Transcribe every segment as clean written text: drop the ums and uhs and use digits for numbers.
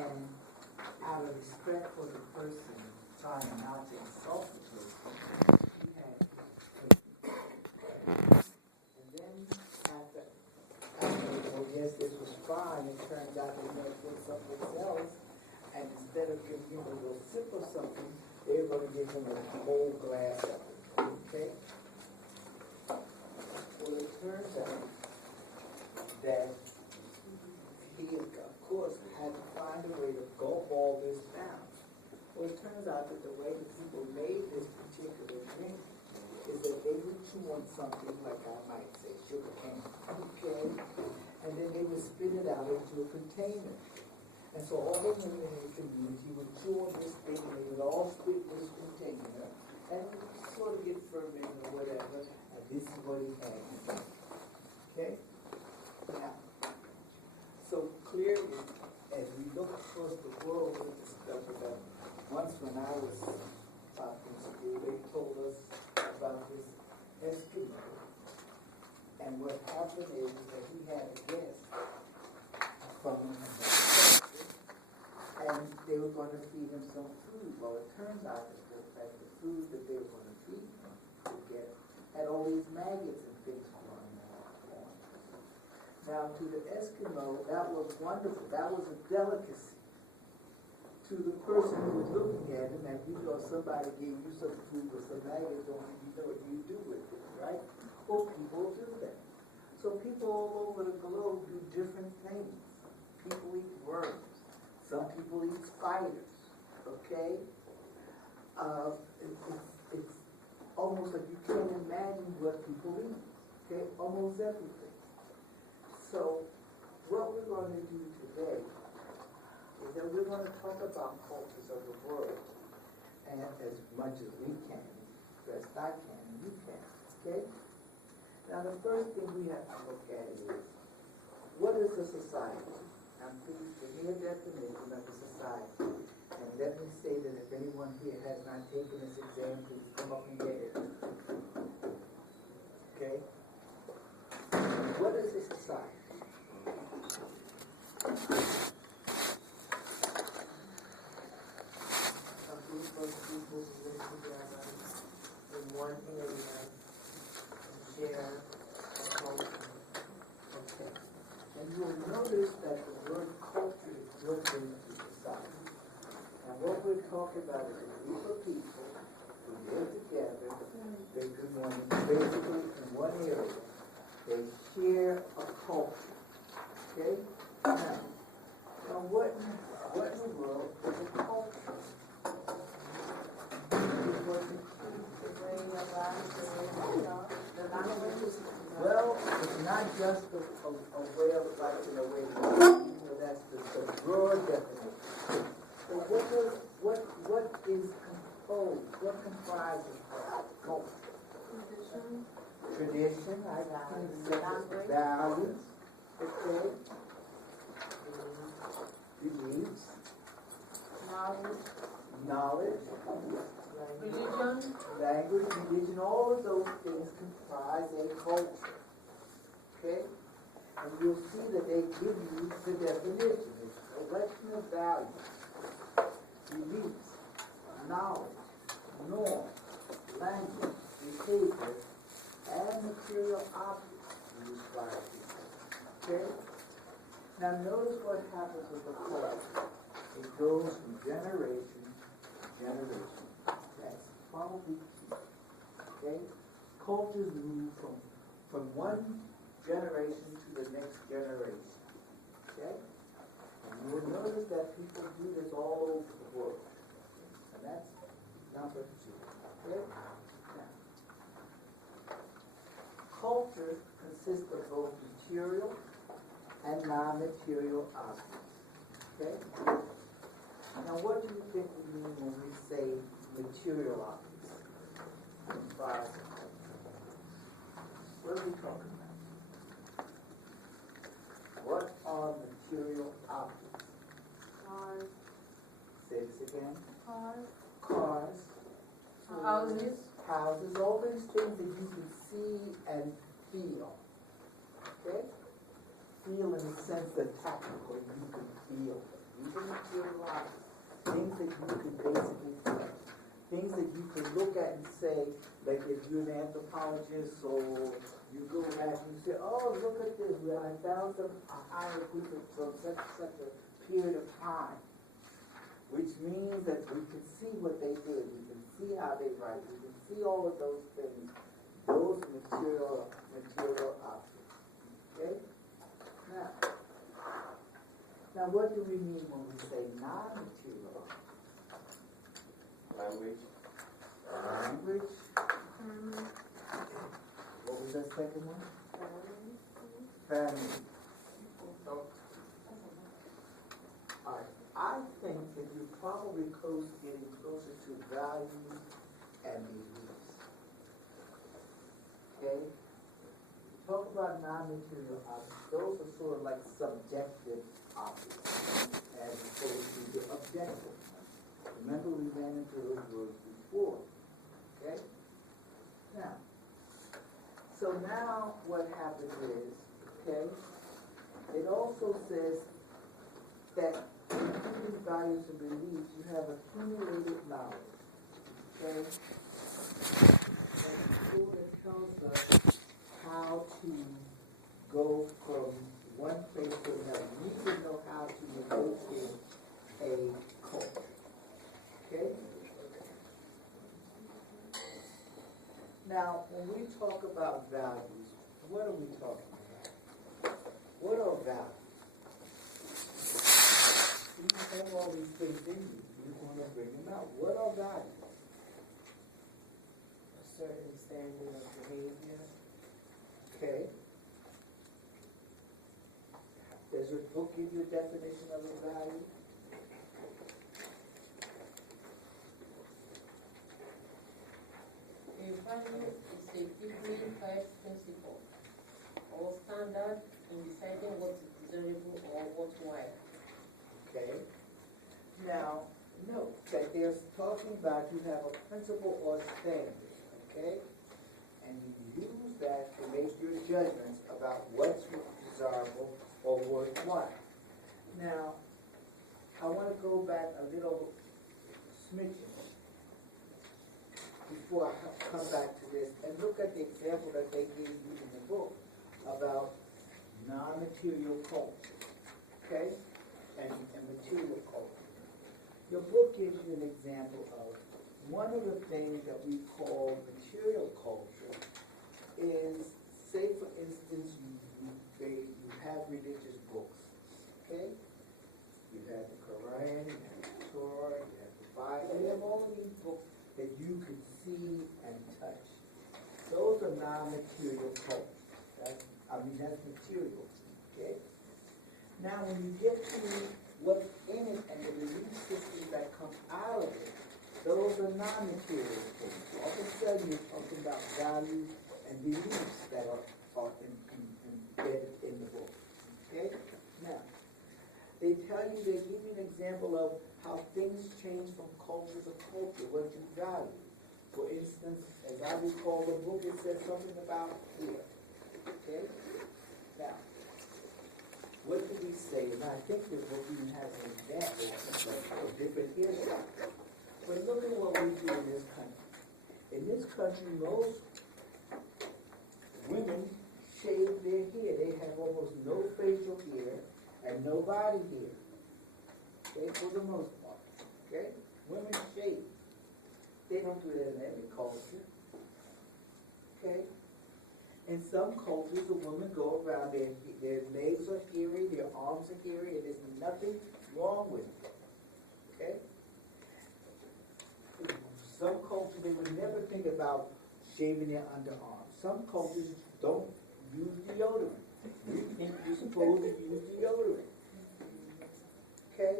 And out of respect for the person, trying not to insult the person, he had and then after well, yes, this was fine, it turned out they might get something else, and instead of giving him a little sip of something, they were going to give him a whole glass of it. Okay? Well, it turns out that he, of course, had to find a way to gulp all this down. Well, it turns out that the way that people made this particular drink is that they would chew on something like, I might say, sugar cane, okay? And then they would spit it out into a container. And so all the women in the community would chew on this thing, and they would all spit in this container, and sort of get fermented or whatever, and this is what he had. Okay? Now, so clearly, as we look across the world, we discover that once when I was in school, they told us about this Eskimo. And what happened is that he had a guest from and they were going to feed him some food. Well, it turns out that the food that they were going to feed him, the guest, had all these maggots and things growing on. Now, to the Eskimo, that was wonderful. That was a delicacy. To the person who was looking at him, and you know somebody gave you some food with some maggots on it, you know what you do with it, right? Well, people do that. So people all over the globe do different things. People eat worms. Some people eat spiders, okay? It's almost like you can't imagine what people eat, okay? Almost everything. So what we're going to do today is that we're going to talk about cultures of the world, and as much as we can, best I can, and you can, okay? Now the first thing we have to look at is, what is a society? Now please give me a definition of a society, and let me say that if anyone here has not taken this exam, please come up and get it. Okay? What is a society? People live together in one area and share a culture. Okay. And you'll notice that the word culture is built into society. And what we're talking about is a group of people who live together, they could basically in one area. They share a culture. Okay? Now what in the world is a culture? Well, it's not just a way of life in a way, that's the broad definition. So what is composed, what comprises culture? Tradition, I think, values, okay, beliefs, knowledge, language, religion, all of those things comprise a culture. Okay? And you'll see that they give you the definition. It's a collection of values, beliefs, knowledge, norms, language, behavior, and material objects used by people. Okay? Now notice what happens with the culture. It goes from generation to generation. That's probably key. Okay? Cultures move from one generation to the next generation. Okay? And you will notice that people do this all over the world. And that's number 2. Okay? Now, culture consists of both material and non-material objects. Okay? Now, what do you think we mean when we say material objects? What are we talking about? What are material objects? Cars. Say this again. Cars. Cars. Houses. Houses. All these things that you can see and feel. Okay? Feel in the sense that tactical, you can feel. These are material objects. Things that you can basically touch. Things that you can look at and say, like if you're an anthropologist or you go back and you say, oh, look at this, well, I found some hieroglyphics from such and such a period of time. Which means that we can see what they did, we can see how they write, we can see all of those things, those material objects. Okay? Now what do we mean when we say non-material objects? Language. Language. What was that second one? Family. Alright, I think that you're probably getting closer to values and beliefs. Okay? Talk about non-material objects. Those are sort of like subjective objects as opposed to the objective. Remember we ran into those words before. Okay? So now what happens is, okay, it also says that including values and beliefs, you have accumulated knowledge. Okay? And school that tells us how to go from one place to another. You need to know how to negotiate a culture. Okay? Now, when we talk about values, what are we talking about? What are values? You have all these things in you. You want to bring them out. What are values? A certain standard of behavior. Okay. Does your book give you a definition of a value? A value is a deeply held principle or standard in deciding what is desirable or worthwhile. Okay. Now, note that they're talking about you have a principle or standard, okay? And you use that to make your judgments about what's desirable or worthwhile. Now, I want to go back a little smidgen before I come back to this and look at the example that they gave you in the book about non-material culture, okay, and material culture. Your book gives you an example of one of the things that we call material culture is, say for instance, you have religious books, okay? You have the Quran, you have the Torah, you have the Bible, you have all of these books that you can see and touch. Those are non-material culture. That's material, okay? Now when you get to what's in it and the belief systems that come out of it, those are non-material things. I can tell you talking about values and beliefs that are embedded in the book. Okay? Now, they give you an example of how things change from culture to culture, what you value. For instance, as I recall the book, it said something about fear. Okay? Now, what did he say? And I think the book even has an example of different hairstyles. But look at what we do in this country. In this country, most women shave their hair. They have almost no facial hair and no body hair. Okay, for the most part. Okay? Women shave. They don't do that in every culture. Okay? In some cultures, a woman go around, their legs are hairy, their arms are hairy, and there's nothing wrong with it. Okay? Some cultures, they would never think about shaving their underarms. Some cultures don't use deodorant. You think you're supposed to use deodorant. Okay?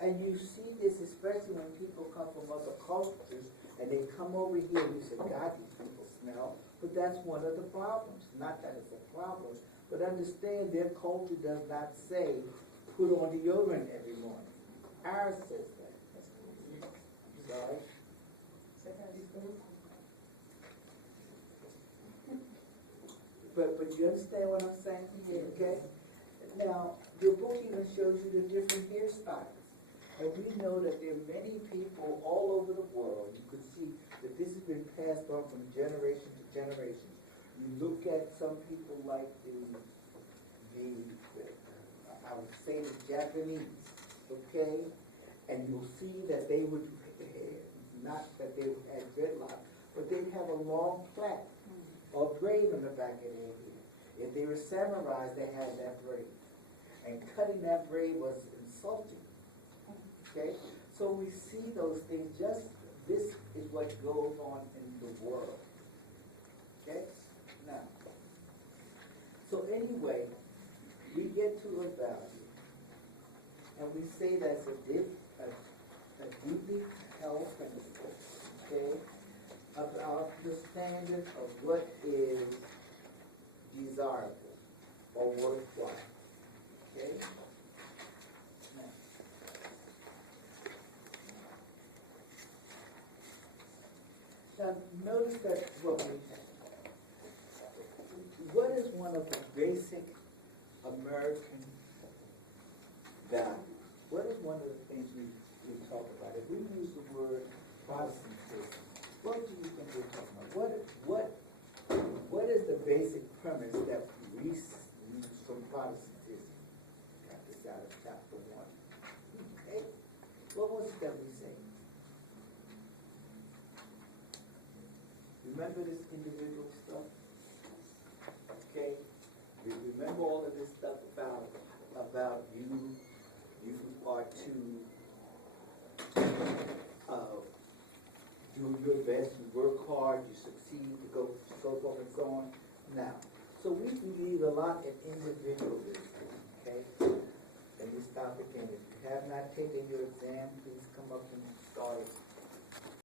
And you see this especially when people come from other cultures and they come over here and you say, God, these people smell. But that's one of the problems. Not that it's a problem, but understand their culture does not say put on deodorant every morning. Ours says that. Sorry. But you understand what I'm saying? Okay? Now, your book even shows you the different hairstyles. And we know that there are many people all over the world. You can see that this has been passed on from generation to generation. You look at some people like I would say the Japanese, okay? And you'll see that they would, not that they had dreadlocks, but they'd have a long plait or braid on the back of their head. If they were samurais, they had that braid. And cutting that braid was insulting. Okay? So we see those things, this is what goes on in the world. Okay? Now, so anyway, we get to a value, and we say that's a deeply held principle, okay, about the standard of what is desirable or worthwhile. Okay? Now, notice that what is one of the basic American values? What is one of the things we talk about? If we use the word Protestantism, what do you think we're talking about? What is the basic premise that we use from Protestantism? Got this out of chapter 1. Okay. What was it that we say? Remember this individual stuff? Okay? Remember all of this stuff about you are to do your best, you work hard, you succeed, you go forth and so on. Now, so we believe a lot in individualism, okay? Let me stop again. If you have not taken your exam,